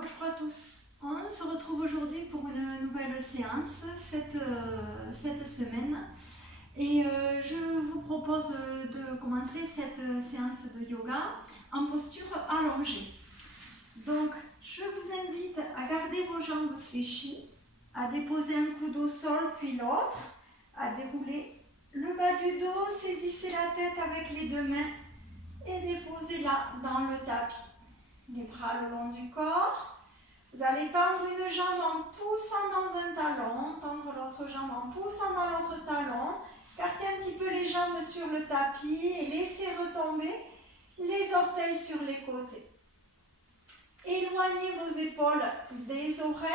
Bonjour à tous. On se retrouve aujourd'hui pour une nouvelle séance cette semaine. Et je vous propose de commencer cette séance de yoga en posture allongée. Donc, je vous invite à garder vos jambes fléchies, à déposer un coude au sol puis l'autre, à dérouler le bas du dos, saisissez la tête avec les deux mains et déposez-la dans le tapis. Les bras le long du corps. Vous allez tendre une jambe en poussant dans un talon, tendre l'autre jambe en poussant dans l'autre talon. Cartez un petit peu les jambes sur le tapis et laissez retomber les orteils sur les côtés. Éloignez vos épaules des oreilles.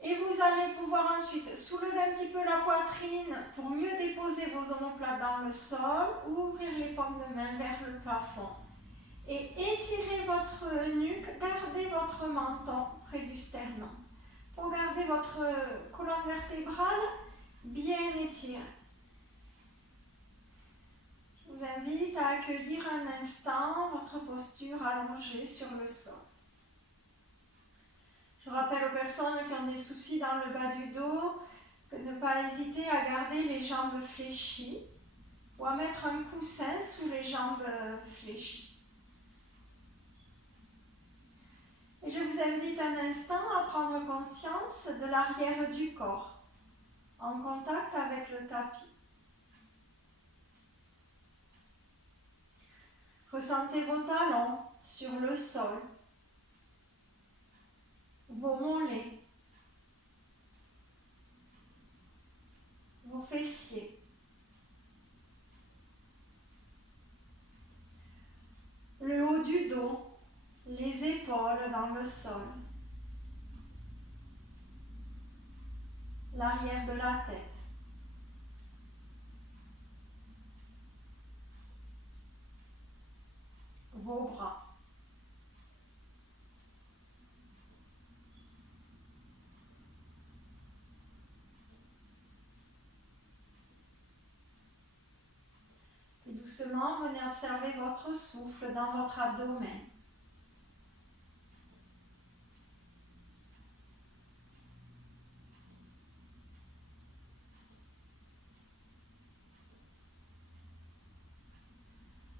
Et vous allez pouvoir ensuite soulever un petit peu la poitrine pour mieux déposer vos omoplates dans le sol ou ouvrir les paumes de main vers le plafond. Et étirez votre nuque, gardez votre menton près du sternum. Pour garder votre colonne vertébrale bien étirée. Je vous invite à accueillir un instant votre posture allongée sur le sol. Je rappelle aux personnes qui ont des soucis dans le bas du dos que ne pas hésiter à garder les jambes fléchies ou à mettre un coussin sous les jambes fléchies. Et je vous invite un instant à prendre conscience de l'arrière du corps, en contact avec le tapis. Ressentez vos talons sur le sol, vos mollets, vos fessiers. Le haut du dos, les épaules dans le sol, l'arrière de la tête. Vos bras. Et doucement, venez observer votre souffle dans votre abdomen.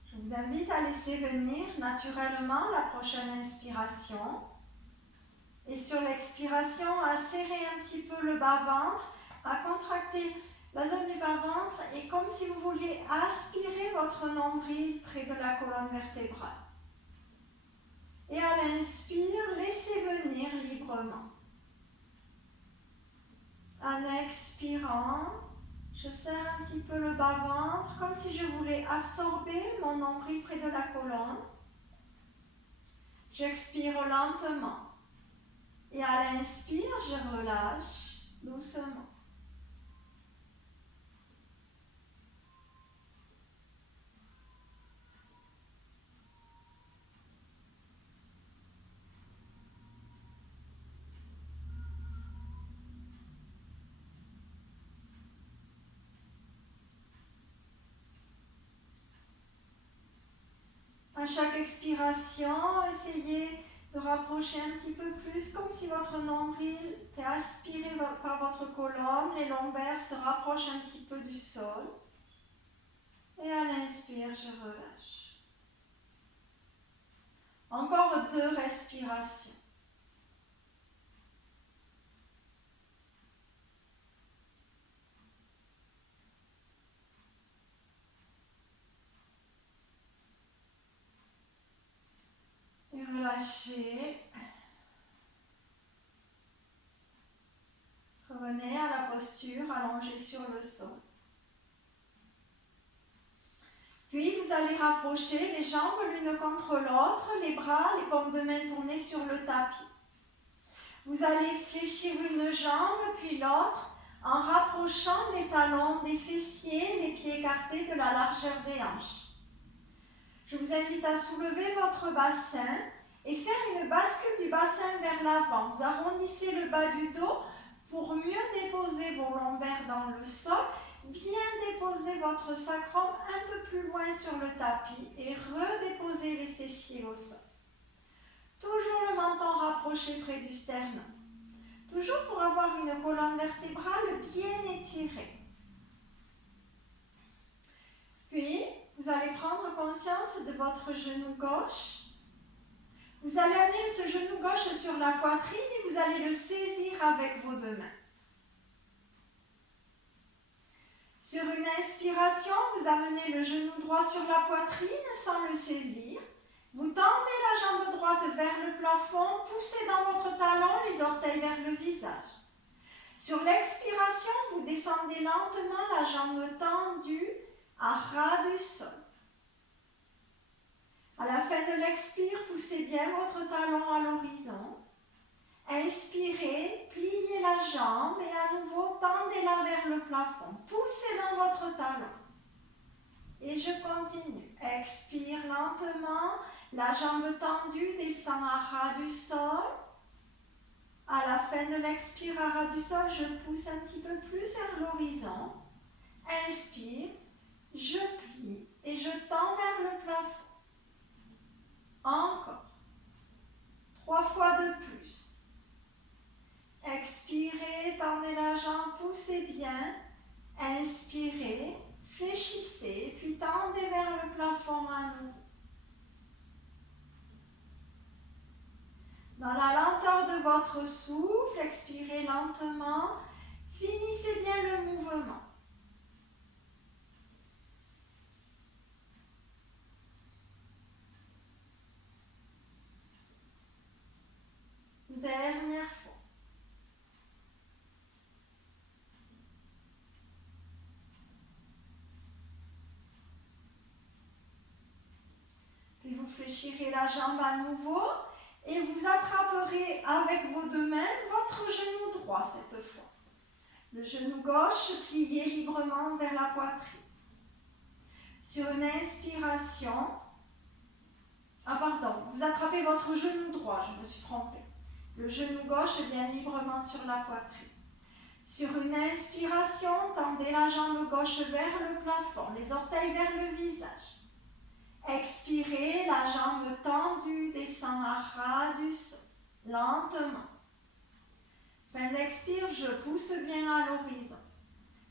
Je vous invite à laisser venir naturellement la prochaine inspiration. Et sur l'expiration, à serrer un petit peu le bas-ventre, à contracter la zone du bas-ventre et comme si vous vouliez aspirer votre nombril près de la colonne vertébrale. Et à l'inspire, laissez venir librement. En expirant, je serre un petit peu le bas-ventre comme si je voulais absorber mon nombril près de la colonne. J'expire lentement. Et à l'inspire, je relâche doucement. À chaque expiration, essayez de rapprocher un petit peu plus, comme si votre nombril était aspiré par votre colonne, les lombaires se rapprochent un petit peu du sol. Et à l'inspire, je relâche. Encore 2 respirations. Et relâchez. Revenez à la posture allongée sur le sol. Puis vous allez rapprocher les jambes l'une contre l'autre, les bras, les paumes de main tournées sur le tapis. Vous allez fléchir une jambe puis l'autre en rapprochant les talons des fessiers, les pieds écartés de la largeur des hanches. Je vous invite à soulever votre bassin et faire une bascule du bassin vers l'avant. Vous arrondissez le bas du dos pour mieux déposer vos lombaires dans le sol, bien déposer votre sacrum un peu plus loin sur le tapis et redéposer les fessiers au sol. Toujours le menton rapproché près du sternum. Toujours pour avoir une colonne vertébrale bien étirée. Puis, vous allez prendre conscience de votre genou gauche. Vous allez amener ce genou gauche sur la poitrine et vous allez le saisir avec vos deux mains. Sur une inspiration, vous amenez le genou droit sur la poitrine sans le saisir. Vous tendez la jambe droite vers le plafond, poussez dans votre talon les orteils vers le visage. Sur l'expiration, vous descendez lentement la jambe tendue à ras du sol. À la fin de l'expire, poussez bien votre talon à l'horizon. Inspirez, pliez la jambe et à nouveau tendez-la vers le plafond. Poussez dans votre talon. Et je continue. Expire lentement. La jambe tendue descend à ras du sol. À la fin de l'expire à ras du sol, je pousse un petit peu plus vers l'horizon. Inspire, je plie et je tends vers le plafond. Encore. 3 fois de plus. Expirez, tendez la jambe, poussez bien. Inspirez, fléchissez, puis tendez vers le plafond à nouveau. Dans la lenteur de votre souffle, expirez lentement. Finissez bien le mouvement. Dernière fois. Puis vous fléchirez la jambe à nouveau et vous attraperez avec vos deux mains votre genou droit cette fois. Le genou gauche plié librement vers la poitrine. Sur une inspiration, vous attrapez votre genou droit, je me suis trompée. Le genou gauche vient librement sur la poitrine. Sur une inspiration, tendez la jambe gauche vers le plafond, les orteils vers le visage. Expirez, la jambe tendue descend à ras du sol, lentement. Fin d'expire, je pousse bien à l'horizon.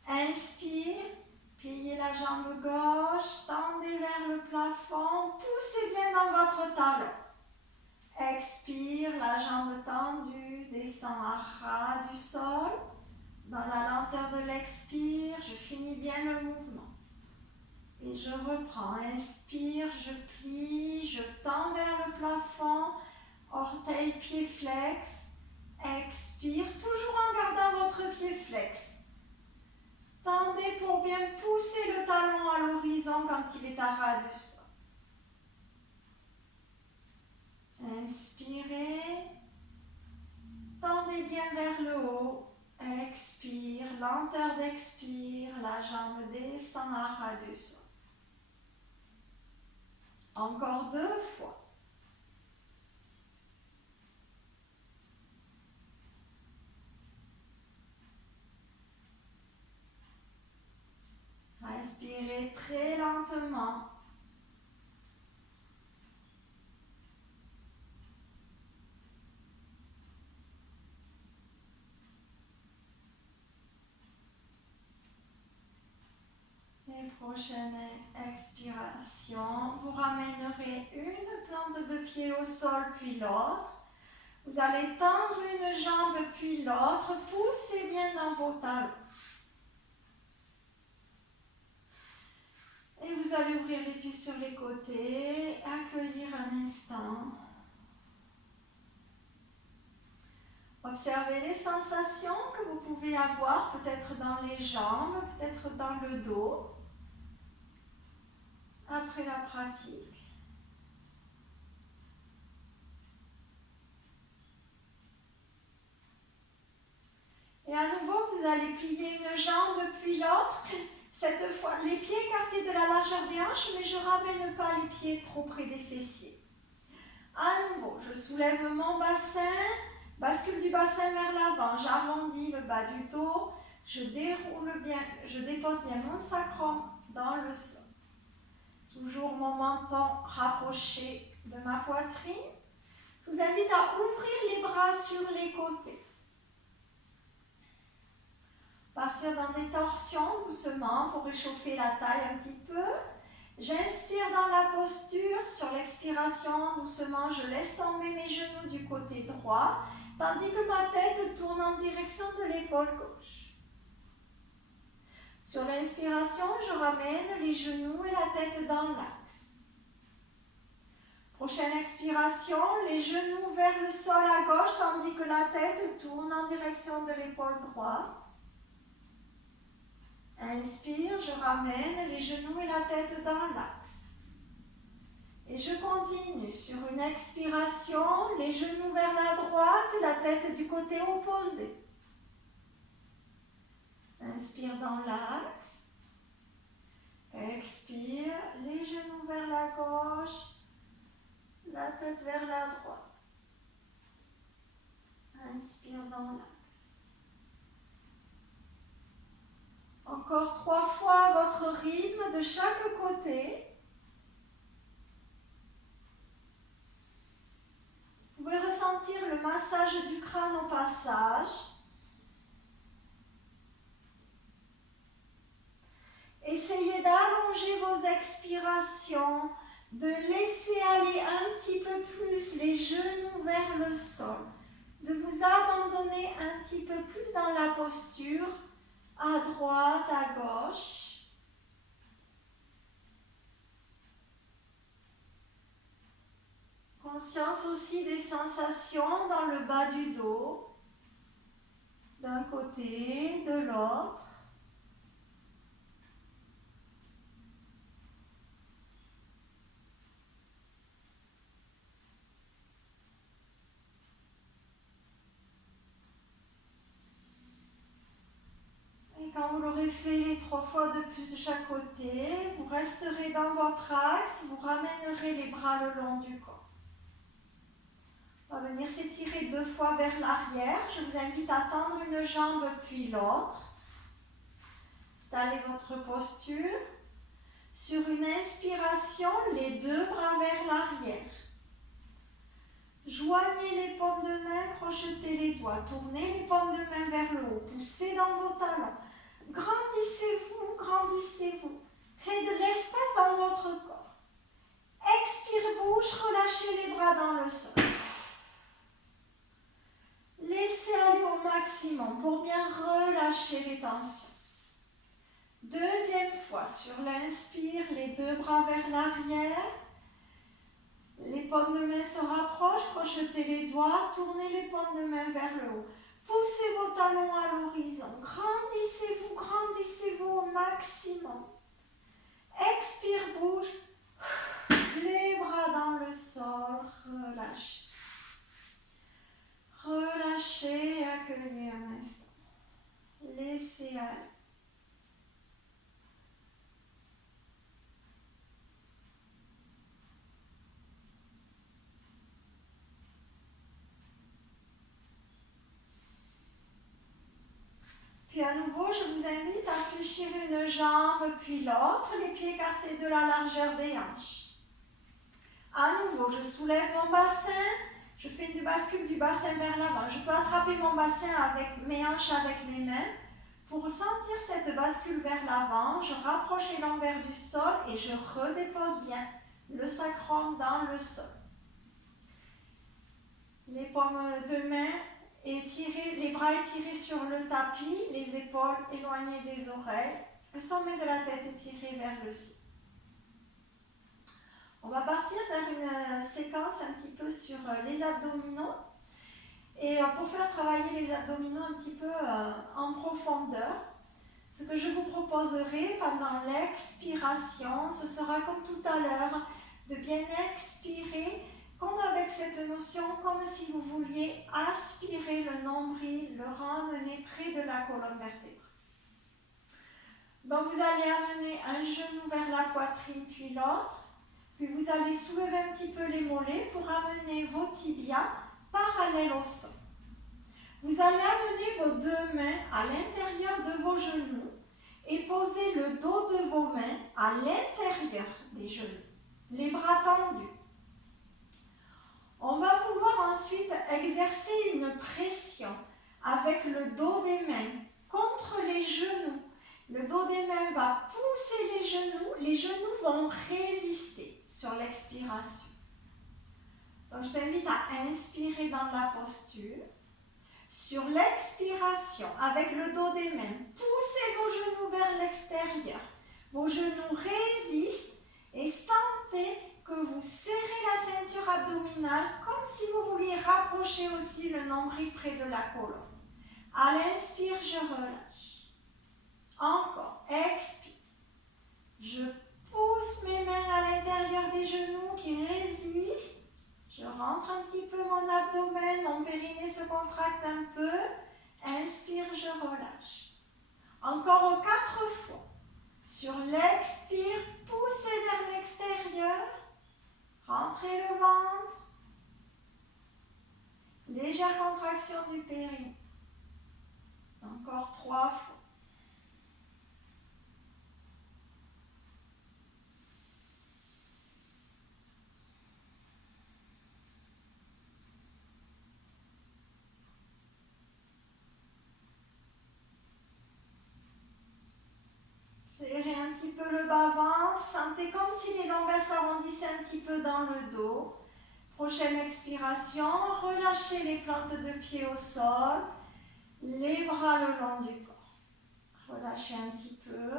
Inspire, pliez la jambe gauche, tendez vers le plafond, poussez bien dans votre talon. Expire, la jambe tendue descend à ras du sol. Dans la lenteur de l'expire, je finis bien le mouvement. Et je reprends. Inspire, je plie, je tends vers le plafond. Orteil, pied flex. Expire, toujours en gardant votre pied flex. Tendez pour bien pousser le talon à l'horizon quand il est à ras du sol. Inspirez. Tendez bien vers le haut. Expire, lenteur d'expire, la jambe descend à ras du sol. Encore 2 fois. Inspirez très lentement. Et prochaine expiration, vous ramènerez une plante de pied au sol puis l'autre. Vous allez tendre une jambe puis l'autre, poussez bien dans vos talons. Et vous allez ouvrir les pieds sur les côtés, accueillir un instant. Observez les sensations que vous pouvez avoir, peut-être dans les jambes, peut-être dans le dos, après la pratique. Et à nouveau, vous allez plier une jambe puis l'autre. Cette fois, les pieds écartés de la largeur des hanches, mais je ne ramène pas les pieds trop près des fessiers. À nouveau, je soulève mon bassin, bascule du bassin vers l'avant, j'arrondis le bas du dos, je dépose bien mon sacrum dans le sol. Toujours mon menton rapproché de ma poitrine. Je vous invite à ouvrir les bras sur les côtés. Partir dans des torsions doucement pour réchauffer la taille un petit peu. J'inspire dans la posture. Sur l'expiration, doucement, je laisse tomber mes genoux du côté droit, tandis que ma tête tourne en direction de l'épaule gauche. Sur l'inspiration, je ramène les genoux et la tête dans l'axe. Prochaine expiration, les genoux vers le sol à gauche, tandis que la tête tourne en direction de l'épaule droite. Inspire, je ramène les genoux et la tête dans l'axe. Et je continue. Sur une expiration, les genoux vers la droite, la tête du côté opposé. Inspire dans l'axe. Expire, les genoux vers la gauche, la tête vers la droite. Inspire dans l'axe. Encore 3 fois à votre rythme de chaque côté. Vous pouvez ressentir le massage du crâne au passage. Essayez d'allonger vos expirations, de laisser aller un petit peu plus les genoux vers le sol, de vous abandonner un petit peu plus dans la posture, à droite, à gauche. Conscience aussi des sensations dans le bas du dos, d'un côté, de l'autre. Quand vous l'aurez fait les 3 fois de plus de chaque côté, vous resterez dans votre axe, vous ramènerez les bras le long du corps. On va venir s'étirer 2 fois vers l'arrière. Je vous invite à tendre une jambe puis l'autre. Installez votre posture. Sur une inspiration, les 2 bras vers l'arrière. Joignez les paumes de main, crochetez les doigts, tournez les paumes de main vers le haut, poussez dans vos talons. Grandissez-vous, grandissez-vous. Créez de l'espace dans votre corps. Expire bouche, relâchez les bras dans le sol. Laissez aller au maximum pour bien relâcher les tensions. Deuxième fois, sur l'inspire, les 2 bras vers l'arrière. Les paumes de main se rapprochent, crochetez les doigts, tournez les paumes de main vers le haut. Poussez vos talons à l'horizon. Grandissez-vous, grandissez-vous au maximum. Expire, bouge. Les bras dans le sol, relâchez. Relâchez et accueillez un instant. Laissez aller. Puis à nouveau, je vous invite à fléchir une jambe puis l'autre, les pieds écartés de la largeur des hanches. À nouveau, je soulève mon bassin, je fais une bascule du bassin vers l'avant. Je peux attraper mon bassin avec mes hanches avec mes mains. Pour sentir cette bascule vers l'avant, je rapproche les lombaires du sol et je redépose bien le sacrum dans le sol. Les paumes de main étirées, les bras étirés sur le tapis, les épaules éloignées des oreilles, le sommet de la tête étiré vers le ciel. On va partir vers une séquence un petit peu sur les abdominaux. Et pour faire travailler les abdominaux un petit peu en profondeur, ce que je vous proposerai pendant l'expiration, ce sera comme tout à l'heure, de bien expirer, comme avec cette notion, comme si vous vouliez aspirer le nombril, le ramener près de la colonne vertébrale. Donc vous allez amener un genou vers la poitrine puis l'autre, puis vous allez soulever un petit peu les mollets pour amener vos tibias parallèles au sol. Vous allez amener vos 2 mains à l'intérieur de vos genoux et poser le dos de vos mains à l'intérieur des genoux, les bras tendus. On va vouloir ensuite exercer une pression avec le dos des mains contre les genoux. Le dos des mains va pousser les genoux vont résister sur l'expiration. Donc je vous invite à inspirer dans la posture. Sur l'expiration, avec le dos des mains, poussez vos genoux vers l'extérieur. Vos genoux résistent et sentez que vous serrez la ceinture abdominale comme si vous vouliez rapprocher aussi le nombril près de la colonne. À l'inspire, je relâche. Encore, expire. Je pousse mes mains à l'intérieur des genoux qui résistent. Je rentre un petit peu mon abdomen, mon périnée se contracte un peu. Inspire, je relâche. Encore 4 fois. Sur l'expire, poussez vers l'extérieur. Rentrez le ventre. Légère contraction du périnée. Encore 3 fois. Serrez un petit peu le bas-ventre. Sentez comme si les lombaires s'arrondissaient un petit peu dans le dos. Prochaine expiration, relâchez les plantes de pied au sol. Les bras le long du corps. Relâchez un petit peu.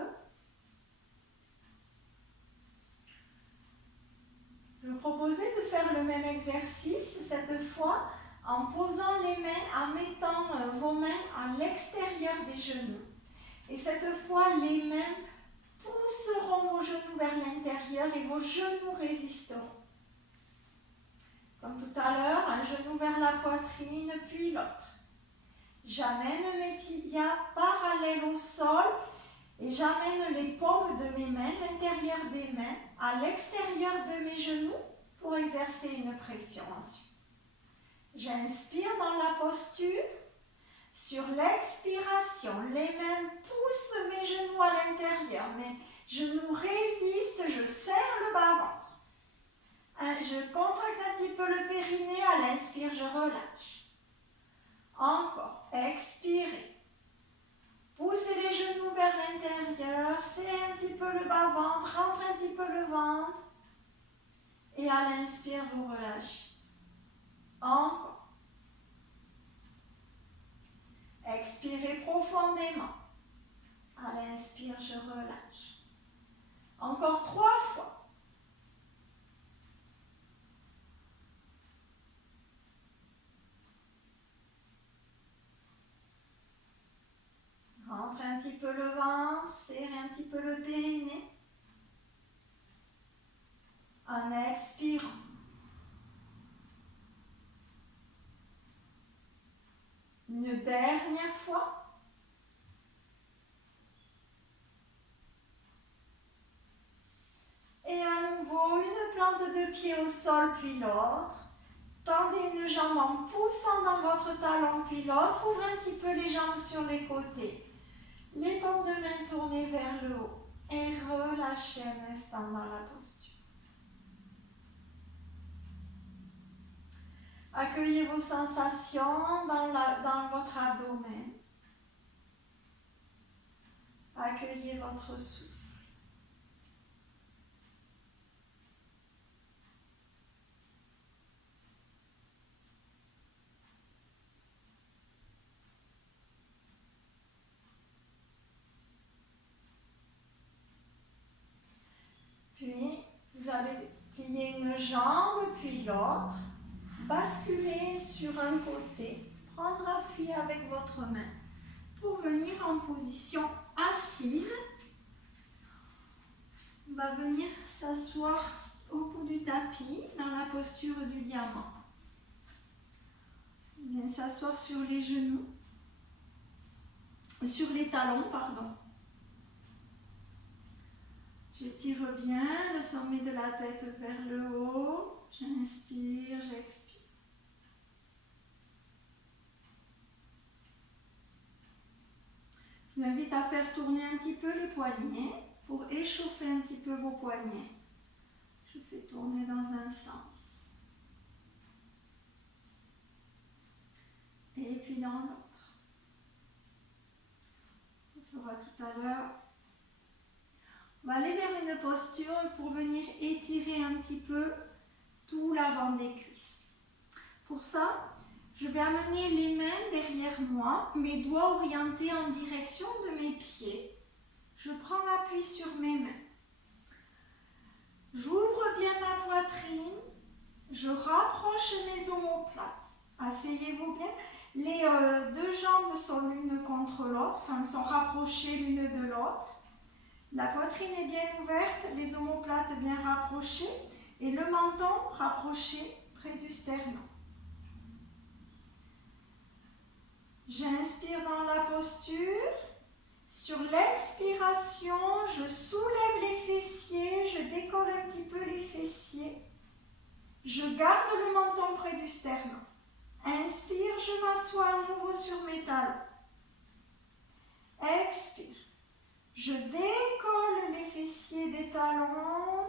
Je vous proposais de faire le même exercice, cette fois en posant les mains, en mettant vos mains à l'extérieur des genoux. Et cette fois, les mains pousseront vos genoux vers l'intérieur et vos genoux résisteront. Comme tout à l'heure, un genou vers la poitrine, puis l'autre. J'amène mes tibias parallèles au sol et j'amène les paumes de mes mains, l'intérieur des mains, à l'extérieur de mes genoux pour exercer une pression ensuite. J'inspire dans la posture. Sur l'expiration, les mains poussent mes genoux à l'intérieur. Mes genoux résistent, je serre le bas-ventre. Je contracte un petit peu le périnée, à l'inspire, je relâche. Encore, expirez. Poussez les genoux vers l'intérieur, serrez un petit peu le bas-ventre, rentrez un petit peu le ventre. Et à l'inspire, vous relâchez. Encore. Expirez profondément. À l'inspire, je relâche. Encore 3 fois. Rentrez un petit peu le ventre, serrez un petit peu le périnée. En expirant. Une dernière fois. Et à nouveau, une plante de pied au sol, puis l'autre. Tendez une jambe en poussant dans votre talon, puis l'autre. Ouvrez un petit peu les jambes sur les côtés. Les paumes de main tournées vers le haut. Et relâchez un instant dans la posture. Accueillez vos sensations dans votre abdomen. Accueillez votre souffle. Puis, vous allez plier une jambe, puis l'autre. Basculer sur un côté. Prendre appui avec votre main pour venir en position assise. On va venir s'asseoir au bout du tapis, dans la posture du diamant. On vient s'asseoir sur les genoux, sur les talons, pardon. J'étire bien le sommet de la tête vers le haut. J'inspire, j'expire. Je vous invite à faire tourner un petit peu les poignets pour échauffer un petit peu vos poignets. Je fais tourner dans un sens. et puis dans l'autre. On fera tout à l'heure. On va aller vers une posture pour venir étirer un petit peu tout l'avant des cuisses. Pour ça, je vais amener les mains derrière moi, mes doigts orientés en direction de mes pieds. Je prends appui sur mes mains. J'ouvre bien ma poitrine. Je rapproche mes omoplates. Asseyez-vous bien. Les deux jambes sont l'une contre l'autre, enfin sont rapprochées l'une de l'autre. La poitrine est bien ouverte, les omoplates bien rapprochées et le menton rapproché près du sternum. J'inspire dans la posture. Sur l'expiration, je soulève les fessiers, je décolle un petit peu les fessiers. Je garde le menton près du sternum. Inspire, je m'assois à nouveau sur mes talons. Expire. Je décolle les fessiers des talons.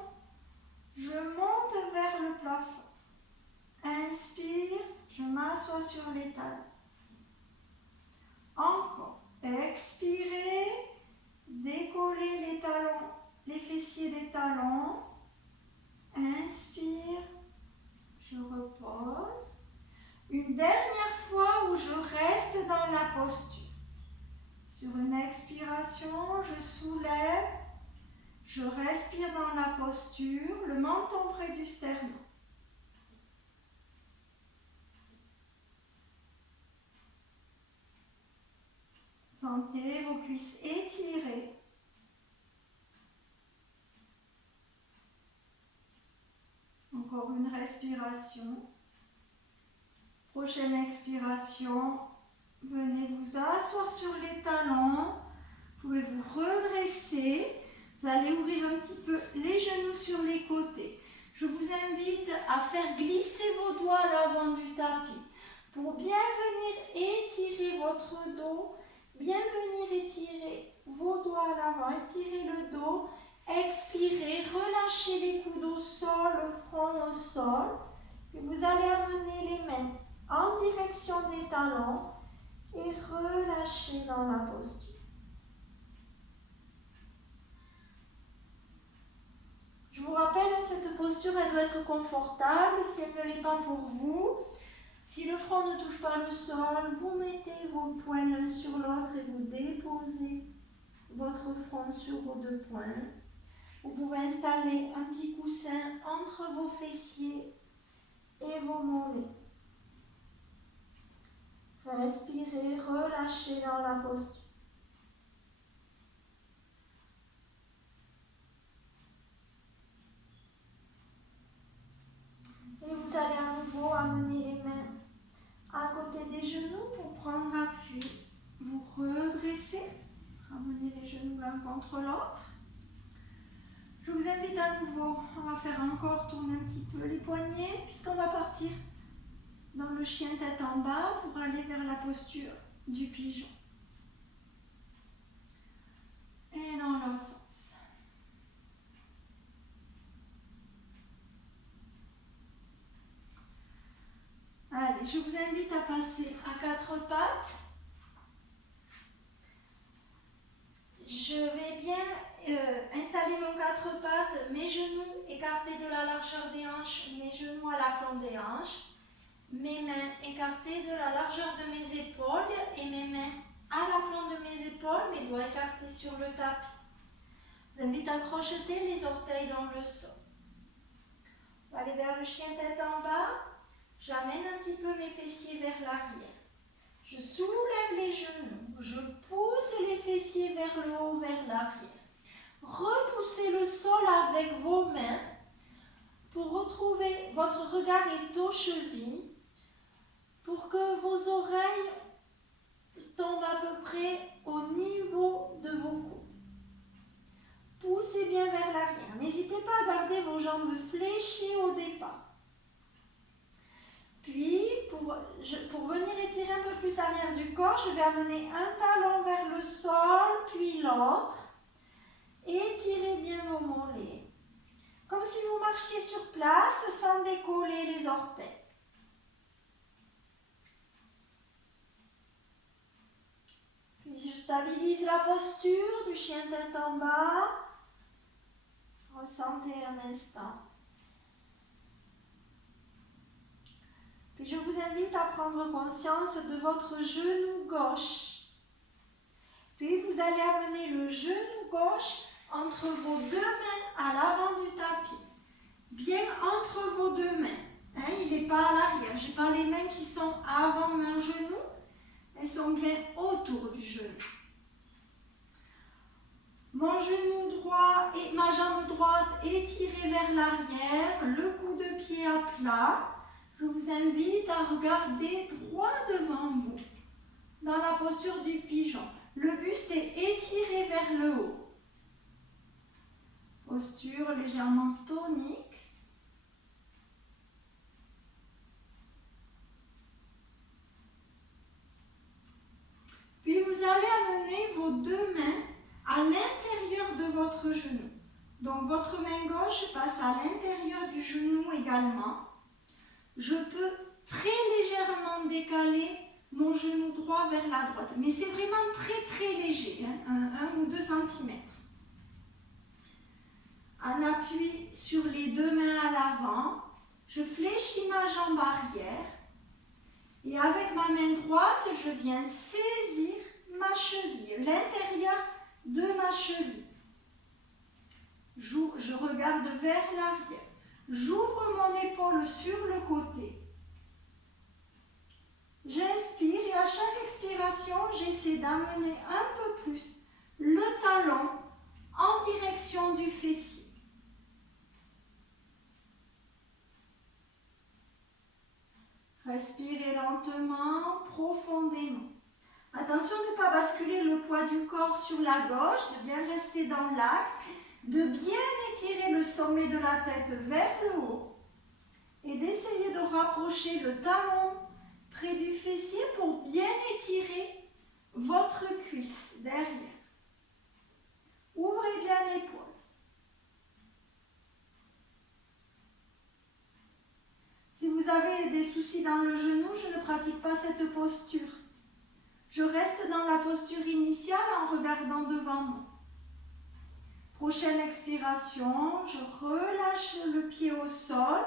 Je monte vers le plafond. Inspire, je m'assois sur les talons. Encore. Expirez. Décollez les talons, les fessiers des talons. Inspire. Je repose. Une dernière fois où je reste dans la posture. Sur une expiration, je soulève, je respire dans la posture, le menton près du sternum. Sentez vos cuisses étirées. Encore une respiration. Prochaine expiration. Venez vous asseoir sur les talons. Vous pouvez vous redresser. Vous allez ouvrir un petit peu les genoux sur les côtés. Je vous invite à faire glisser vos doigts à l'avant du tapis pour bien venir étirer votre dos, bien venir étirer vos doigts à l'avant, étirer le dos, expirez, relâchez les coudes au sol, le front au sol. Et vous allez amener les mains en direction des talons et relâchez dans la posture. Je vous rappelle, cette posture, elle doit être confortable. Si elle ne l'est pas pour vous, si le front ne touche pas le sol, vous mettez vos poings l'un sur l'autre et vous déposez votre front sur vos deux poings. Vous pouvez installer un petit coussin entre vos fessiers et vos mollets. Respirez, relâchez dans la posture. Et vous allez à nouveau amener les mains à côté des genoux pour prendre appui. Vous redressez, ramenez les genoux l'un contre l'autre. Je vous invite à nouveau, on va faire encore tourner un petit peu les poignets puisqu'on va partir dans le chien tête en bas pour aller vers la posture du pigeon. Et dans l'autre sens. Allez, je vous invite à passer à quatre pattes. Je vais bien installer mon quatre pattes, mes genoux écartés de la largeur des hanches, mes genoux à l'aplomb des hanches. Mes mains écartées de la largeur de mes épaules et mes mains à l'aplomb de mes épaules, mes doigts écartés sur le tapis. Je vous invite à crocheter les orteils dans le sol. On va aller vers le chien tête en bas. J'amène un petit peu mes fessiers vers l'arrière. Je soulève les genoux. Je pousse les fessiers vers le haut, vers l'arrière. Repoussez le sol avec vos mains pour retrouver votre regard est aux chevilles. Pour que vos oreilles tombent à peu près au niveau de vos coudes. Poussez bien vers l'arrière. N'hésitez pas à garder vos jambes fléchies au départ. Puis, pour venir étirer un peu plus l'arrière du corps, je vais amener un talon vers le sol, puis l'autre. Étirez bien vos mollets. Comme si vous marchiez sur place sans décoller les orteils. Puis je stabilise la posture du chien tête en bas. Ressentez un instant. Puis je vous invite à prendre conscience de votre genou gauche. Puis vous allez amener le genou gauche entre vos deux mains à l'avant du tapis. Bien entre vos deux mains. Hein, il n'est pas à l'arrière. Je n'ai pas les mains qui sont avant mon genou. Elles sont bien autour du genou. Mon genou droit et ma jambe droite étirée vers l'arrière, le coude de pied à plat. Je vous invite à regarder droit devant vous, dans la posture du pigeon. Le buste est étiré vers le haut. Posture légèrement tonique. Puis vous allez amener vos deux mains à l'intérieur de votre genou. Donc votre main gauche passe à l'intérieur du genou également. Je peux très légèrement décaler mon genou droit vers la droite. Mais c'est vraiment très léger, hein, 1 ou 2 cm. En appui sur les deux mains à l'avant, je fléchis ma jambe arrière. Et avec ma main droite, je viens saisir ma cheville, l'intérieur de ma cheville. Je regarde vers l'arrière. J'ouvre mon épaule sur le côté. J'inspire et à chaque expiration, j'essaie d'amener un peu plus le talon en direction du fessier. Respirez lentement, profondément. Attention de ne pas basculer le poids du corps sur la gauche, de bien rester dans l'axe, de bien étirer le sommet de la tête vers le haut et d'essayer de rapprocher le talon près du fessier pour bien étirer votre cuisse derrière. Ouvrez bien l'épaule. Si vous avez des soucis dans le genou, je ne pratique pas cette posture. Je reste dans la posture initiale en regardant devant moi. Prochaine expiration, je relâche le pied au sol.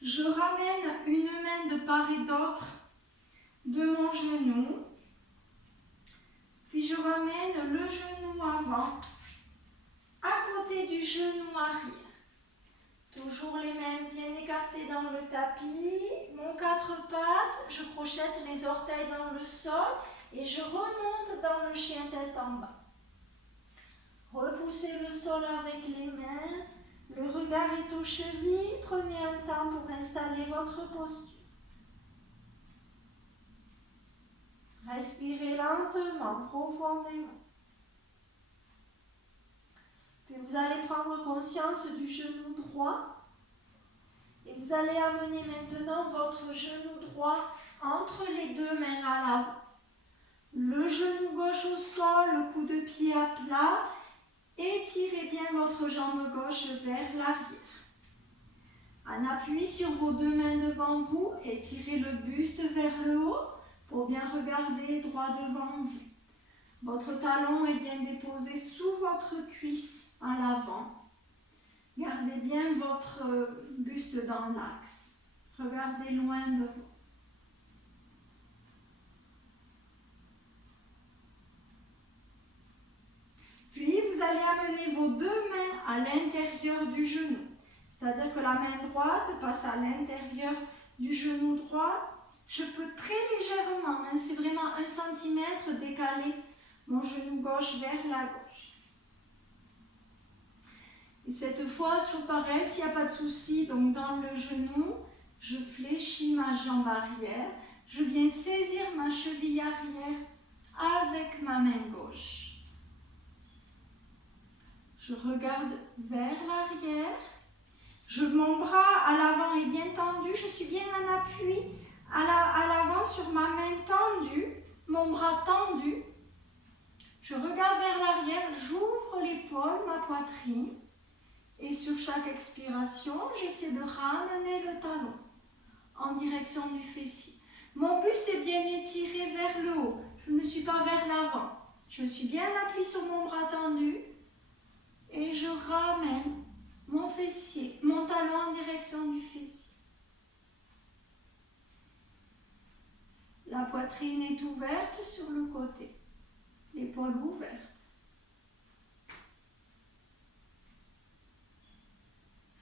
Je ramène une main de part et d'autre de mon genou. Puis je ramène le genou avant à côté du genou arrière. Toujours les mains bien écartées dans le tapis. Mon 4 pattes, je projette les orteils dans le sol et je remonte dans le chien tête en bas. Repoussez le sol avec les mains. Le regard est aux chevilles. Prenez un temps pour installer votre posture. Respirez lentement, profondément. Puis vous allez prendre conscience du genou droit. Et vous allez amener maintenant votre genou droit entre les deux mains à l'avant. Le genou gauche au sol, le coude de pied à plat. Étirez bien votre jambe gauche vers l'arrière. En appui sur vos deux mains devant vous, étirez le buste vers le haut pour bien regarder droit devant vous. Votre talon est bien déposé sous votre cuisse à l'avant. Gardez bien votre buste dans l'axe. Regardez loin de vous. Puis, vous allez amener vos deux mains à l'intérieur du genou. C'est-à-dire que la main droite passe à l'intérieur du genou droit. Je peux très légèrement, c'est vraiment 1 cm, décaler mon genou gauche vers la gauche. Et cette fois, toujours pareil, s'il n'y a pas de souci, donc dans le genou, je fléchis ma jambe arrière. Je viens saisir ma cheville arrière avec ma main gauche. Je regarde vers l'arrière. Mon bras à l'avant est bien tendu. Je suis bien en appui à l'avant sur ma main tendue. Mon bras tendu. Je regarde vers l'arrière. J'ouvre l'épaule, ma poitrine. Et sur chaque expiration, j'essaie de ramener le talon en direction du fessier. Mon buste est bien étiré vers le haut. Je ne suis pas vers l'avant. Je suis bien appuyée sur mon bras tendu et je ramène mon fessier, mon talon en direction du fessier. La poitrine est ouverte sur le côté, l'épaule ouverte.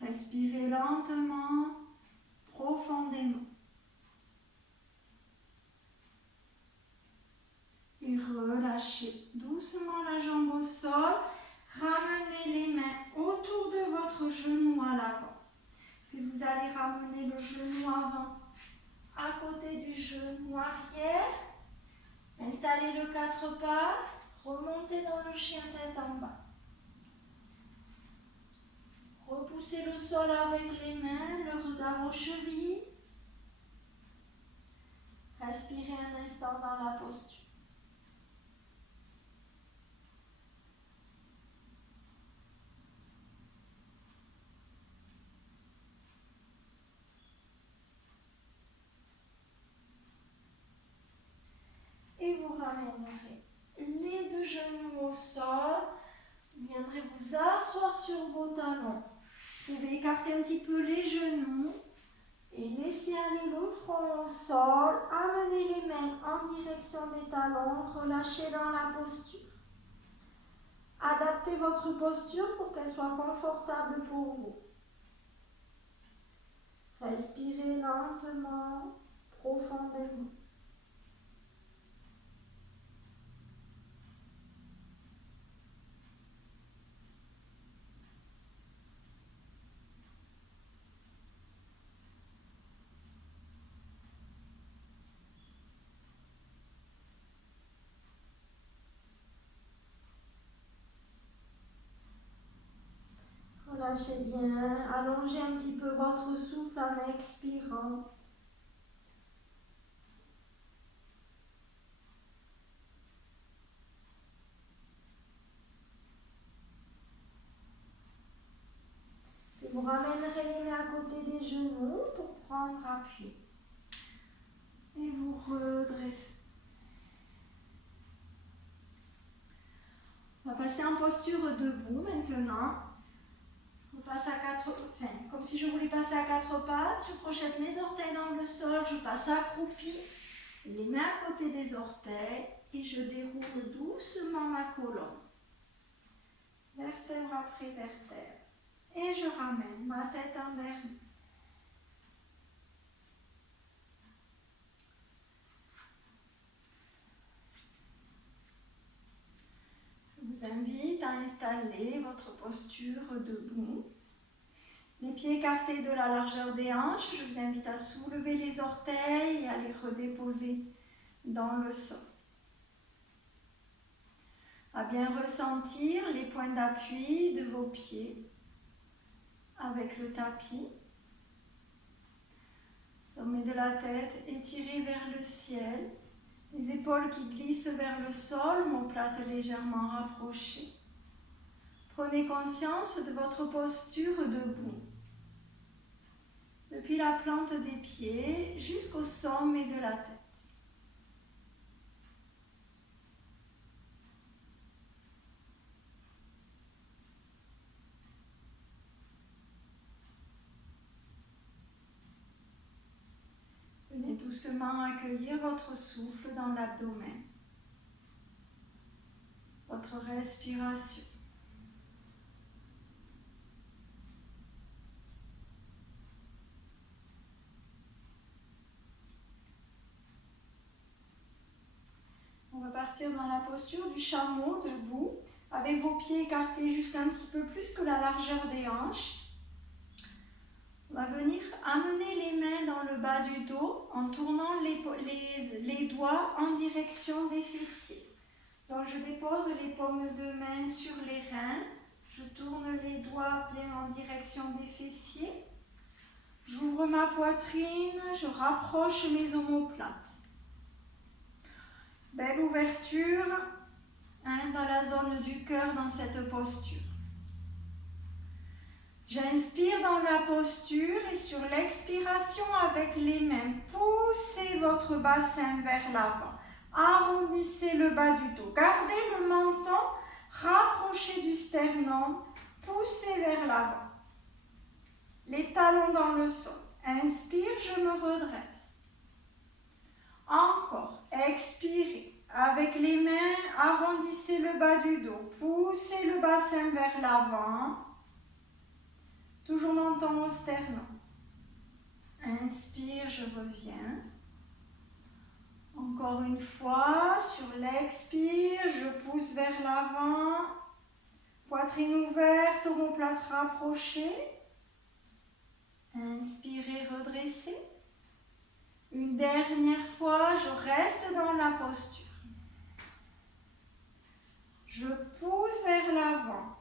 Respirez lentement, profondément. Et relâchez doucement la jambe au sol. Ramenez les mains autour de votre genou à l'avant. Puis vous allez ramener le genou avant à côté du genou arrière. Installez le quatre pattes. Remontez dans le chien tête en bas. Repoussez le sol avec les mains, le regard aux chevilles. Respirez un instant dans la posture. Et vous ramènerez les deux genoux au sol. Vous viendrez vous asseoir sur vos talons. Vous pouvez écarter un petit peu les genoux et laisser aller le front au sol. Amenez les mains en direction des talons. Relâchez dans la posture. Adaptez votre posture pour qu'elle soit confortable pour vous. Respirez lentement, profondément. Relâchez bien, allongez un petit peu votre souffle en expirant. Puis vous ramènerez les mains à côté des genoux pour prendre appui. Et vous redressez. On va passer en posture debout maintenant. Je passe à comme si je voulais passer à quatre pattes, je projette mes orteils dans le sol, je passe accroupi, les mains à côté des orteils et je déroule doucement ma colonne, vertèbre après vertèbre, et je ramène ma tête en dernier. Je vous invite à installer votre posture debout. Les pieds écartés de la largeur des hanches, je vous invite à soulever les orteils et à les redéposer dans le sol. À bien ressentir les points d'appui de vos pieds avec le tapis. Sommet de la tête étiré vers le ciel. Les épaules qui glissent vers le sol, omoplate légèrement rapprochée. Prenez conscience de votre posture debout. Depuis la plante des pieds jusqu'au sommet de la tête. Venez doucement accueillir votre souffle dans l'abdomen, votre respiration. On va partir dans la posture du chameau debout, avec vos pieds écartés juste un petit peu plus que la largeur des hanches. On va venir amener les mains dans le bas du dos en tournant les doigts en direction des fessiers. Donc je dépose les paumes de main sur les reins, je tourne les doigts bien en direction des fessiers. J'ouvre ma poitrine, je rapproche mes omoplates. Belle ouverture dans la zone du cœur dans cette posture. J'inspire dans la posture et sur l'expiration avec les mains, poussez votre bassin vers l'avant. Arrondissez le bas du dos. Gardez le menton rapproché du sternum. Poussez vers l'avant. Les talons dans le sol. Inspire, je me redresse. Encore. Expirez. Avec les mains, arrondissez le bas du dos. Poussez le bassin vers l'avant. Toujours menton au sternum. Inspire, je reviens. Encore une fois, sur l'expire, je pousse vers l'avant. Poitrine ouverte, omoplate rapprochée. Inspirez, redressez. Une dernière fois, je reste dans la posture. Je pousse vers l'avant.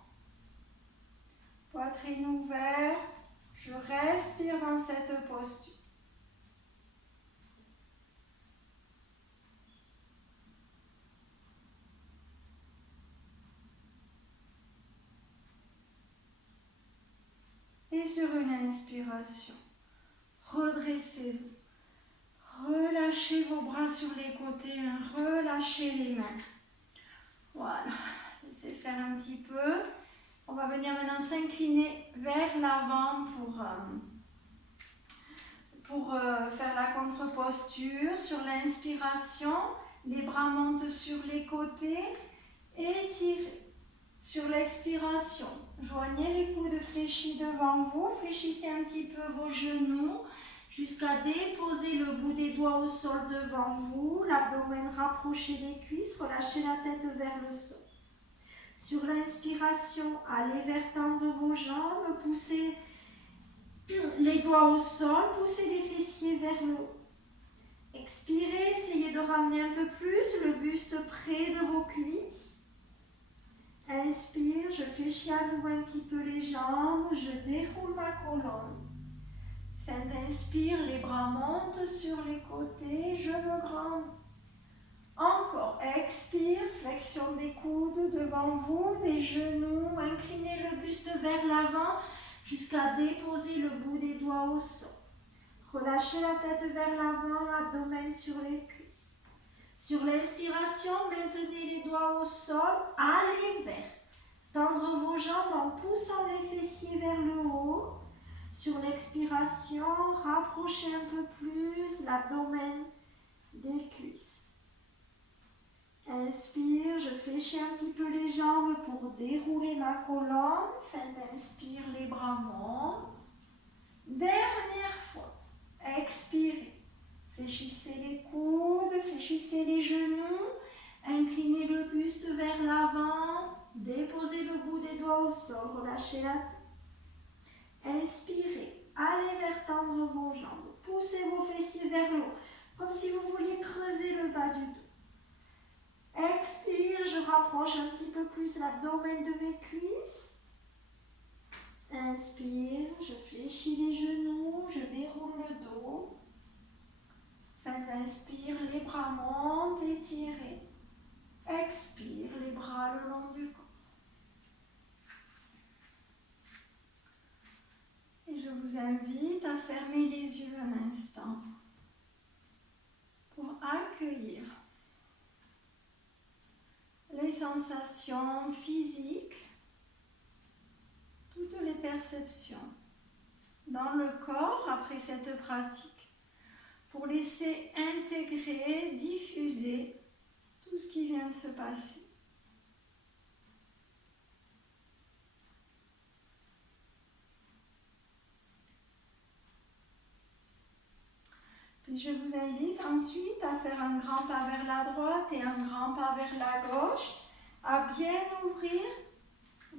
Poitrine ouverte, je respire dans cette posture. Et sur une inspiration, redressez-vous. Relâchez vos bras sur les côtés, relâchez les mains. Voilà, laissez faire un petit peu. On va venir maintenant s'incliner vers l'avant pour faire la contre-posture. Sur l'inspiration, les bras montent sur les côtés, étirez. Sur l'expiration, joignez les coudes fléchis devant vous, fléchissez un petit peu vos genoux jusqu'à déposer le bout des doigts au sol devant vous, l'abdomen rapproché des cuisses, relâchez la tête vers le sol. Sur l'inspiration, allez vers tendre vos jambes, poussez les doigts au sol, poussez les fessiers vers le haut. Expirez, essayez de ramener un peu plus le buste près de vos cuisses. Inspire, je fléchis à nouveau un petit peu les jambes, je déroule ma colonne. Fin d'inspire, les bras montent sur les côtés, je me grande. Encore, expire, flexion des coudes devant vous, des genoux, inclinez le buste vers l'avant jusqu'à déposer le bout des doigts au sol. Relâchez la tête vers l'avant, abdomen sur les cuisses. Sur l'inspiration, maintenez les doigts au sol, allez vers. Tendre vos jambes en poussant les fessiers vers le haut. Sur l'expiration, rapprochez un peu plus l'abdomen des cuisses. Inspire, je fléchis un petit peu les jambes pour dérouler ma colonne. Fin d'inspire, les bras montent. Dernière fois, expirez. Fléchissez les coudes, fléchissez les genoux, inclinez le buste vers l'avant, déposez le bout des doigts au sol, relâchez la tête. Inspirez, allez vers tendre vos jambes, poussez vos fessiers vers le haut, comme si vous vouliez creuser le bas du dos. Expire, je rapproche un petit peu plus l'abdomen de mes cuisses. Inspire, je fléchis les genoux, je déroule le dos. Fin d'inspire, les bras montent, étirez. Expire, les bras le long du corps. Et je vous invite à fermer les yeux un instant pour accueillir les sensations physiques, toutes les perceptions dans le corps après cette pratique, pour laisser intégrer, diffuser tout ce qui vient de se passer. Puis je vous invite ensuite à faire un grand pas vers la droite et un grand pas vers la gauche, à bien ouvrir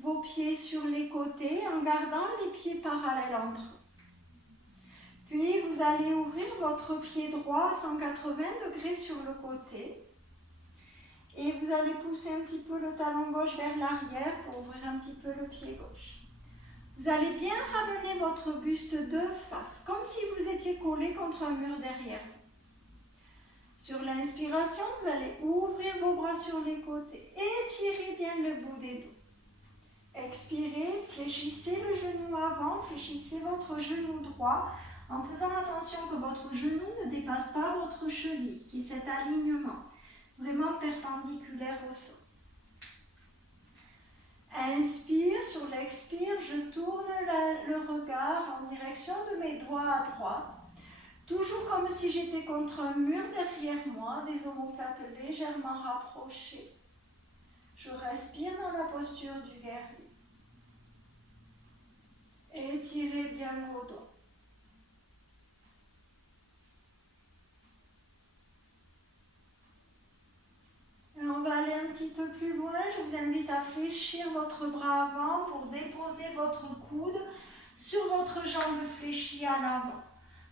vos pieds sur les côtés en gardant les pieds parallèles entre eux. Puis vous allez ouvrir votre pied droit à 180 degrés sur le côté et vous allez pousser un petit peu le talon gauche vers l'arrière pour ouvrir un petit peu le pied gauche. Vous allez bien ramener votre buste de face, comme si vous étiez collé contre un mur derrière vous. Sur l'inspiration, vous allez ouvrir vos bras sur les côtés, étirez bien le bout des dos. Expirez, fléchissez le genou avant, fléchissez votre genou droit, en faisant attention que votre genou ne dépasse pas votre cheville, qu'il y ait cet alignement. vraiment perpendiculaire au sol. Inspire, sur l'expire, je tourne le regard en direction de mes doigts à droite. Toujours comme si j'étais contre un mur derrière moi, des omoplates légèrement rapprochées. Je respire dans la posture du guerrier. Étirez bien vos doigts. Et on va aller un petit peu plus loin. Je vous invite à fléchir votre bras avant pour déposer votre coude sur votre jambe fléchie à l'avant.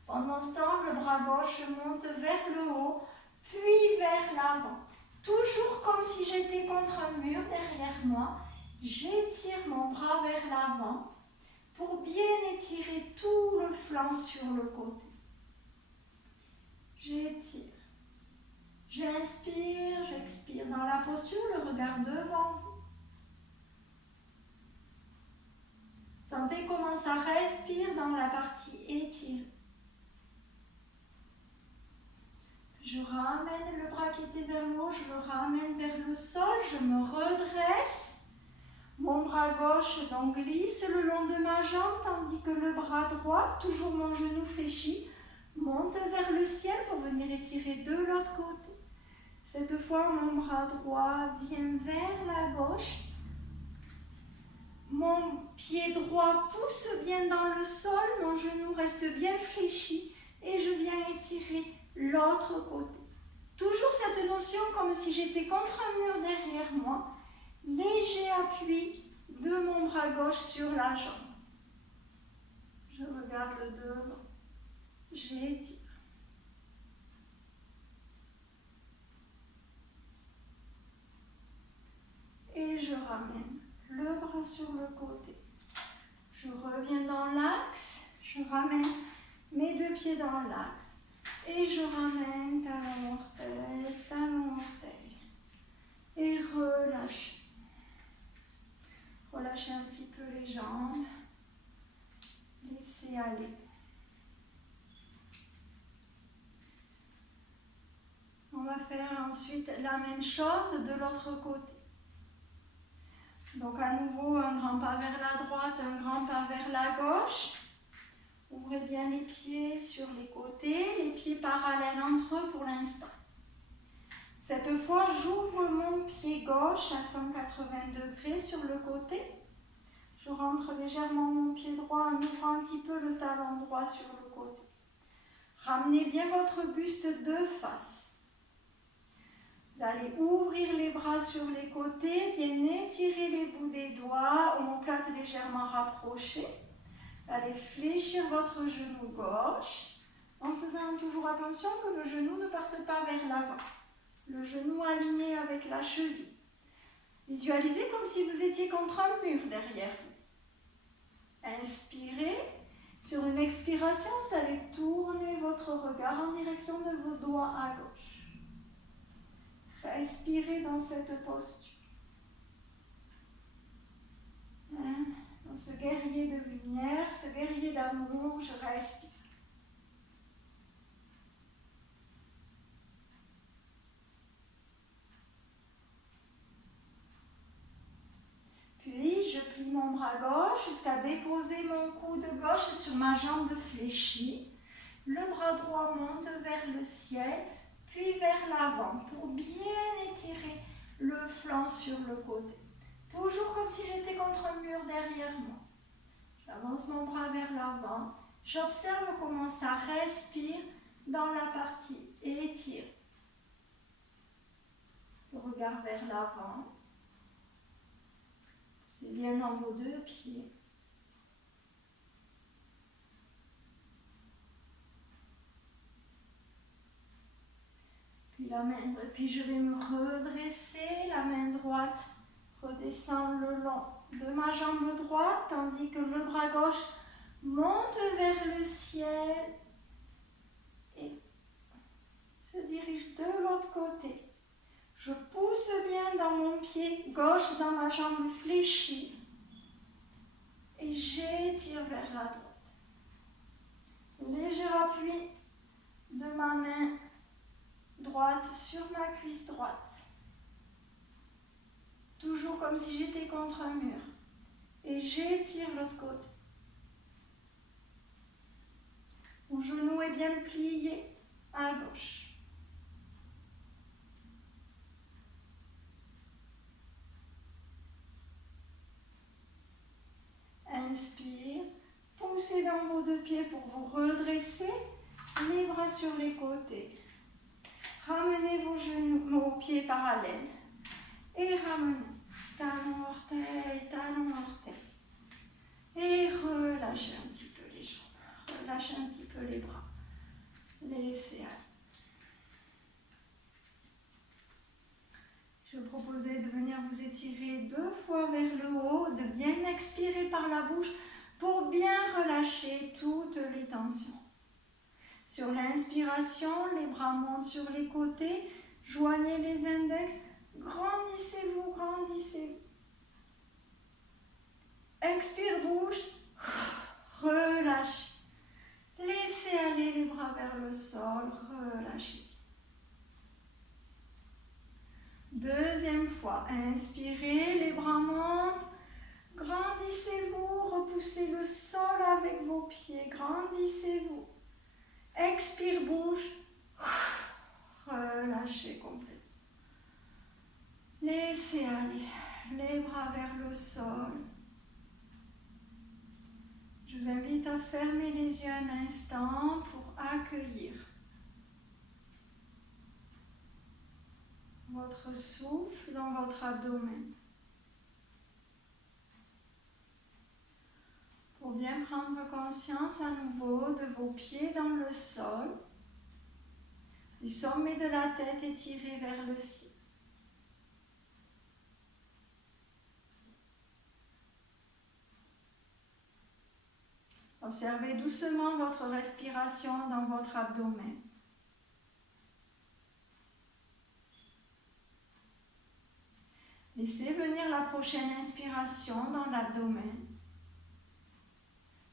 Pendant ce temps, le bras gauche monte vers le haut, puis vers l'avant. Toujours comme si j'étais contre un mur derrière moi, j'étire mon bras vers l'avant pour bien étirer tout le flanc sur le côté. J'étire. J'inspire, j'expire dans la posture, le regard devant vous. Sentez comment ça respire dans la partie étirée. Je ramène le bras qui était vers le haut, je le ramène vers le sol, je me redresse. Mon bras gauche donc glisse le long de ma jambe, tandis que le bras droit, toujours mon genou fléchi, monte vers le ciel pour venir étirer de l'autre côté. Cette fois, mon bras droit vient vers la gauche. Mon pied droit pousse bien dans le sol, mon genou reste bien fléchi et je viens étirer l'autre côté. Toujours cette notion comme si j'étais contre un mur derrière moi. Léger appui de mon bras gauche sur la jambe. Je regarde devant. J'étire. Et je ramène le bras sur le côté. Je reviens dans l'axe. Je ramène mes deux pieds dans l'axe. Et je ramène talon, orteil. Et relâchez. Relâchez un petit peu les jambes. Laissez aller. On va faire ensuite la même chose de l'autre côté. Donc à nouveau, un grand pas vers la droite, un grand pas vers la gauche. Ouvrez bien les pieds sur les côtés, les pieds parallèles entre eux pour l'instant. Cette fois, j'ouvre mon pied gauche à 180 degrés sur le côté. Je rentre légèrement mon pied droit en ouvrant un petit peu le talon droit sur le côté. Ramenez bien votre buste de face. Vous allez ouvrir les bras sur les côtés, bien étirer les bouts des doigts, omoplate légèrement rapprochée. Vous allez fléchir votre genou gauche, en faisant toujours attention que le genou ne parte pas vers l'avant. Le genou aligné avec la cheville. Visualisez comme si vous étiez contre un mur derrière vous. Inspirez. Sur une expiration, vous allez tourner votre regard en direction de vos doigts à gauche. Respirez dans cette posture. Dans ce guerrier de lumière, ce guerrier d'amour, je respire. Puis, je plie mon bras gauche jusqu'à déposer mon coude gauche sur ma jambe fléchie. Le bras droit monte vers le ciel, puis vers l'avant pour bien étirer le flanc sur le côté. Toujours comme si j'étais contre un mur derrière moi. J'avance mon bras vers l'avant. J'observe comment ça respire dans la partie étire. Le regard vers l'avant. C'est bien dans vos deux pieds. Puis je vais me redresser, la main droite redescend le long de ma jambe droite, tandis que le bras gauche monte vers le ciel et se dirige de l'autre côté. Je pousse bien dans mon pied gauche, dans ma jambe fléchie et j'étire vers la droite. Léger appui de ma main droite sur ma cuisse droite. Toujours comme si j'étais contre un mur. Et j'étire l'autre côté. Mon genou est bien plié à gauche. Inspire, poussez dans vos deux pieds pour vous redresser, les bras sur les côtés. Ramenez vos pieds parallèles et ramenez talon orteil, talon orteil. Et relâchez un petit peu les jambes, relâchez un petit peu les bras. Laissez aller. Je vais proposer de venir vous étirer 2 fois vers le haut, de bien expirer par la bouche pour bien relâcher toutes les tensions. Sur l'inspiration, les bras montent sur les côtés, joignez les index, grandissez-vous, grandissez-vous. Expire, bouge, relâchez. Laissez aller les bras vers le sol, relâchez. Deuxième fois, inspirez, les bras montent, grandissez-vous, repoussez le sol avec vos pieds, grandissez-vous. Expire, bouge, relâchez complètement. Laissez aller les bras vers le sol. Je vous invite à fermer les yeux un instant pour accueillir votre souffle dans votre abdomen. Pour bien prendre conscience à nouveau de vos pieds dans le sol, du sommet de la tête étiré vers le ciel. Observez doucement votre respiration dans votre abdomen. Laissez venir la prochaine inspiration dans l'abdomen.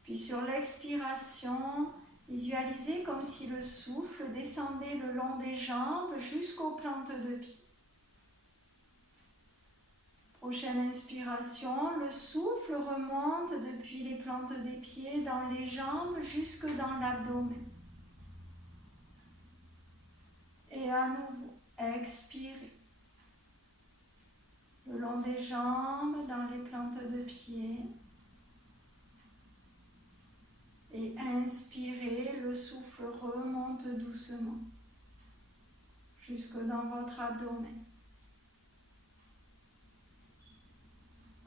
Puis sur l'expiration, visualisez comme si le souffle descendait le long des jambes jusqu'aux plantes de pied. Prochaine inspiration, le souffle remonte depuis les plantes des pieds dans les jambes jusque dans l'abdomen. Et à nouveau, expirez. Le long des jambes, dans les plantes de pied. Et inspirez, le souffle remonte doucement jusque dans votre abdomen.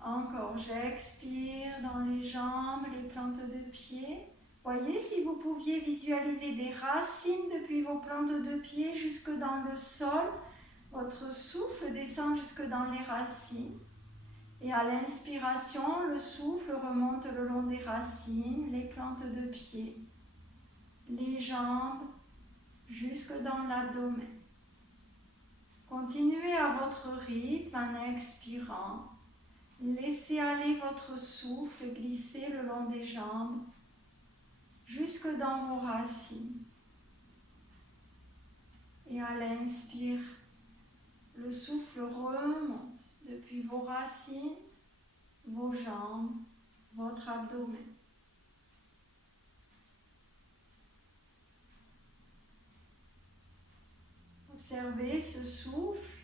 Encore, j'expire dans les jambes, les plantes de pied. Voyez si vous pouviez visualiser des racines depuis vos plantes de pied jusque dans le sol. Votre souffle descend jusque dans les racines. Et à l'inspiration, le souffle remonte le long des racines, les plantes de pied, les jambes, jusque dans l'abdomen. Continuez à votre rythme en expirant. Laissez aller votre souffle glisser le long des jambes, jusque dans vos racines. Et à l'inspire, le souffle remonte depuis vos racines, vos jambes, votre abdomen. Observez ce souffle,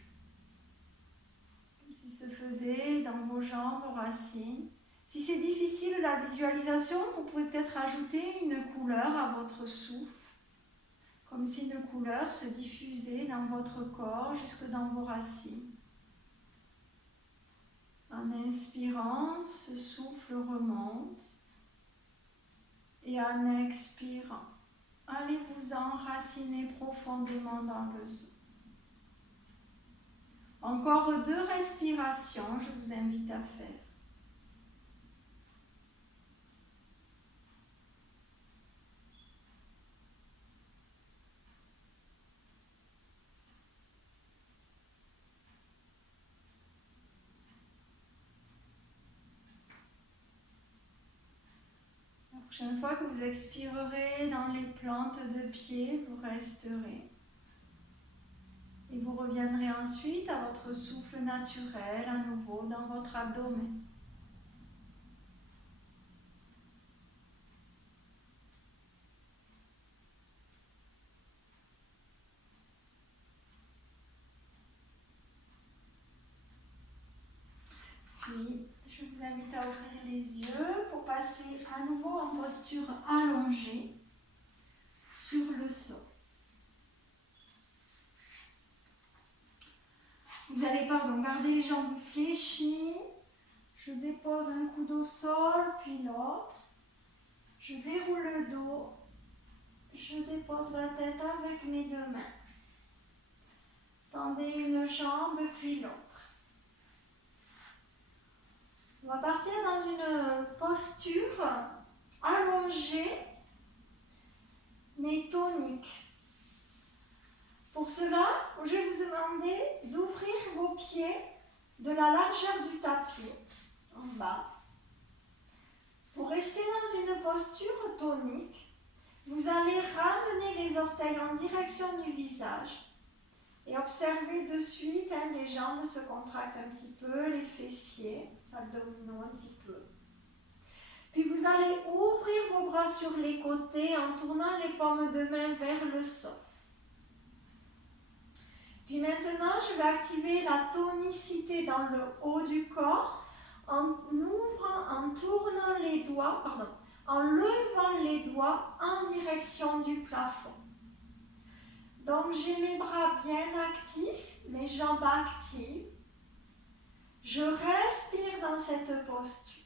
comme s'il se faisait dans vos jambes, vos racines. Si c'est difficile la visualisation, vous pouvez peut-être ajouter une couleur à votre souffle, comme si une couleur se diffusait dans votre corps jusque dans vos racines. En inspirant, ce souffle remonte et en expirant, allez vous enraciner profondément dans le sol. Encore 2 respirations, je vous invite à faire. La prochaine fois que vous expirerez dans les plantes de pied, vous resterez. Et vous reviendrez ensuite à votre souffle naturel, à nouveau dans votre abdomen. Puis, je vous invite à ouvrir les yeux pour passer à nouveau en posture allongée sur le sol. Vous allez garder les jambes fléchies. Je dépose un coude au sol, puis l'autre. Je déroule le dos. Je dépose la tête avec mes deux mains. Tendez une jambe, puis l'autre. On va partir dans une posture allongée, mais tonique. Pour cela, je vais vous demander d'ouvrir vos pieds de la largeur du tapis, en bas. Pour rester dans une posture tonique, vous allez ramener les orteils en direction du visage et observez de suite, les jambes se contractent un petit peu, les fessiers, les abdominaux un petit peu. Puis vous allez ouvrir vos bras sur les côtés en tournant les paumes de main vers le sol. Puis maintenant, je vais activer la tonicité dans le haut du corps en levant les doigts en direction du plafond. Donc j'ai mes bras bien actifs, mes jambes actives. Je respire dans cette posture.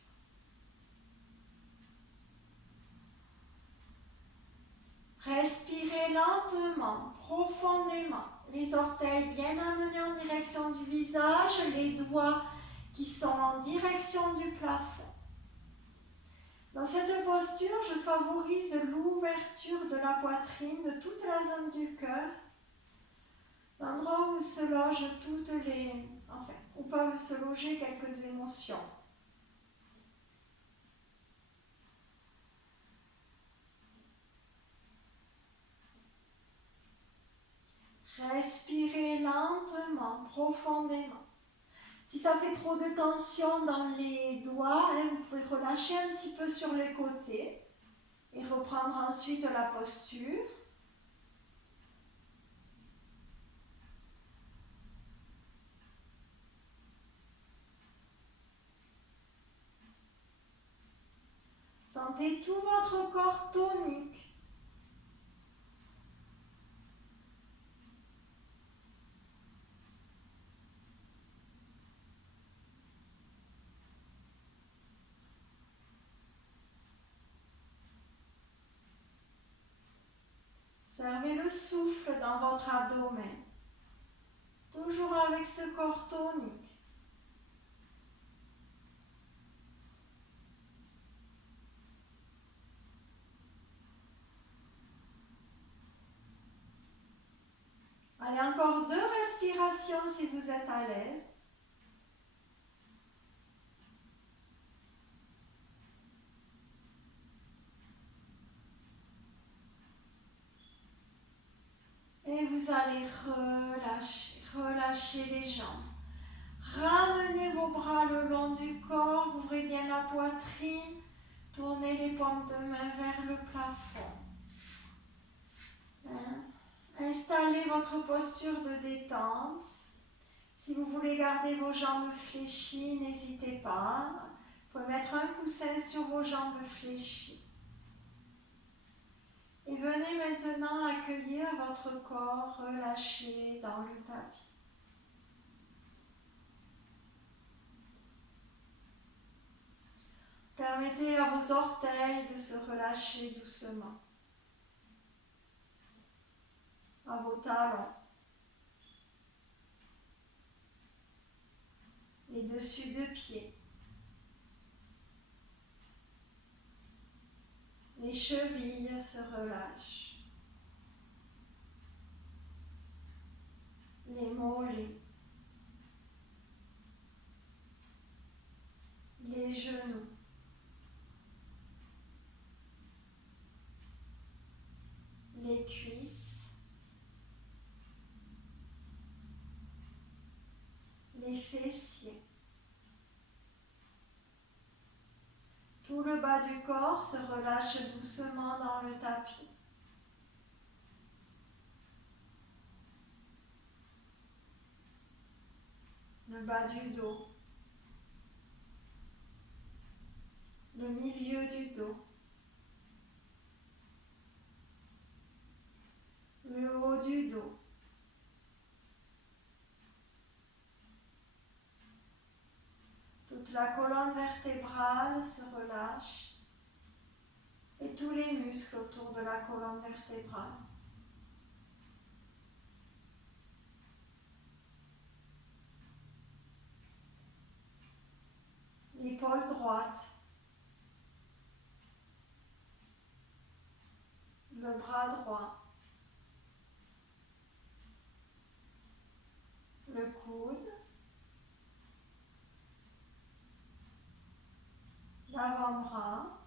Respirez lentement, profondément. Les orteils bien amenés en direction du visage, les doigts qui sont en direction du plafond. Dans cette posture, je favorise l'ouverture de la poitrine, de toute la zone du cœur, l'endroit où se logent où peuvent se loger quelques émotions. Respirez lentement, profondément. Si ça fait trop de tension dans les doigts, vous pouvez relâcher un petit peu sur les côtés et reprendre ensuite la posture. Sentez tout votre corps tonique. Observez le souffle dans votre abdomen, toujours avec ce corps tonique. Allez, encore 2 respirations si vous êtes à l'aise. Et vous allez relâcher les jambes. Ramenez vos bras le long du corps, ouvrez bien la poitrine, tournez les paumes de main vers le plafond. Installez votre posture de détente. Si vous voulez garder vos jambes fléchies, n'hésitez pas. Vous pouvez mettre un coussin sur vos jambes fléchies. Et venez maintenant accueillir votre corps relâché dans le tapis. Permettez à vos orteils de se relâcher doucement. À vos talons. Les dessus de pieds. Les chevilles se relâchent. Les mollets. Les genoux. Les cuisses. les fessiers. Tout le bas du corps se relâche doucement dans le tapis. Le bas du dos, le milieu du dos, le haut du dos, toute la colonne vertébrale se relâche et tous les muscles autour de la colonne vertébrale. L'épaule droite, le bras droit, le coude, l'avant-bras,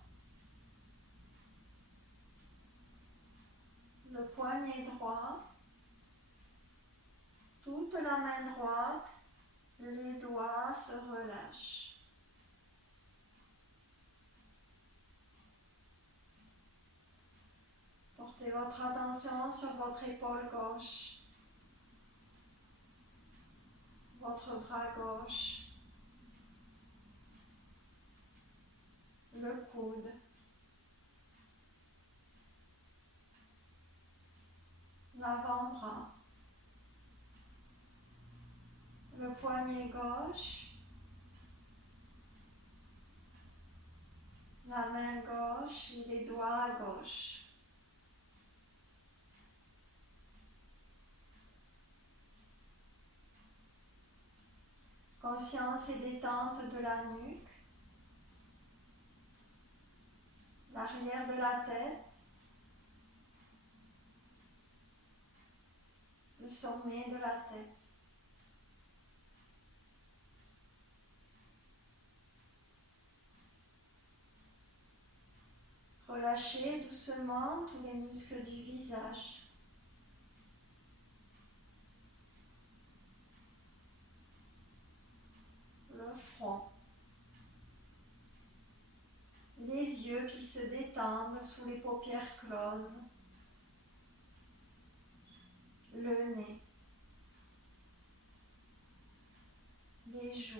le poignet droit, toute la main droite, les doigts se relâchent. Portez votre attention sur votre épaule gauche, votre bras gauche, le coude, l'avant-bras, le poignet gauche, la main gauche et les doigts à gauche. Conscience et détente de la nuque, l'arrière de la tête, le sommet de la tête. Relâchez doucement tous les muscles du visage. Le front. Les yeux qui se détendent sous les paupières closes. Le nez. Les joues.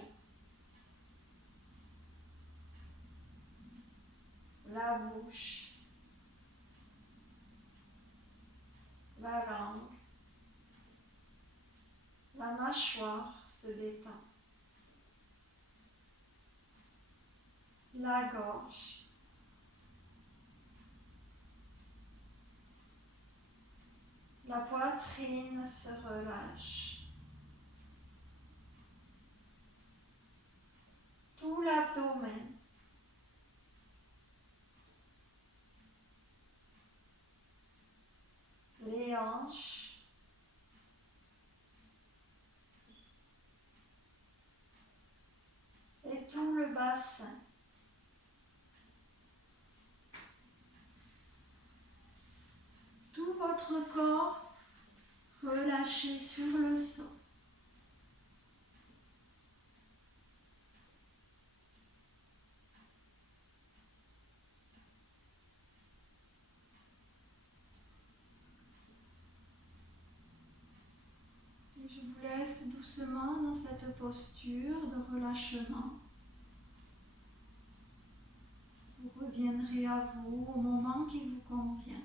La bouche. La langue. La mâchoire se détend. La gorge. La poitrine se relâche. Tout l'abdomen. Les hanches. Et tout le bassin. Tout votre corps relâché sur le sol. Et je vous laisse doucement dans cette posture de relâchement. Vous reviendrez à vous au moment qui vous convient.